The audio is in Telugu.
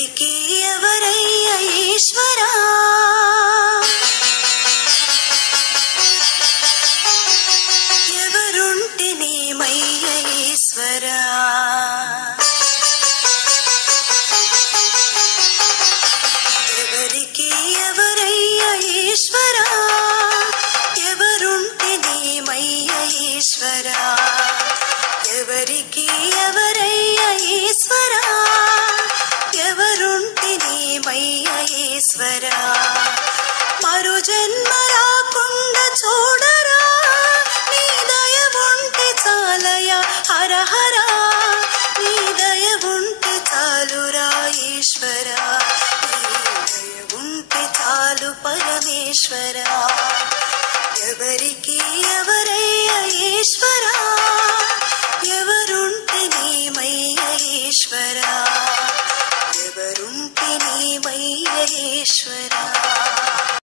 ఎవరికి ఎవరయ్య ఈశ్వరా ఎవరుంటే నీమయ్య ఈశ్వరా ఎవరికి ఎవరయ్య ఈశ్వరా ఎవరుంటే నీమయ్య ఈశ్వరా ఎవరికి ఎవరయ్య ఈశ్వరా ఎవరుంటే నీమయ్య ఈశ్వరా మరో జన్మ రాకుండా చూడరా నీ దయ ఉంటే చాలయా హర హర నీ దయ ఉంటే చాలురా ఈశ్వరా నీ దయ ఉంటే చాలు పరమేశ్వరా ఎవరికి ఎవరయ్య ఈశ్వరా ఎవరుంటే నీమయ్య ఈశ్వరా ఎవరుంటే నీమయ్య ఈశ్వరా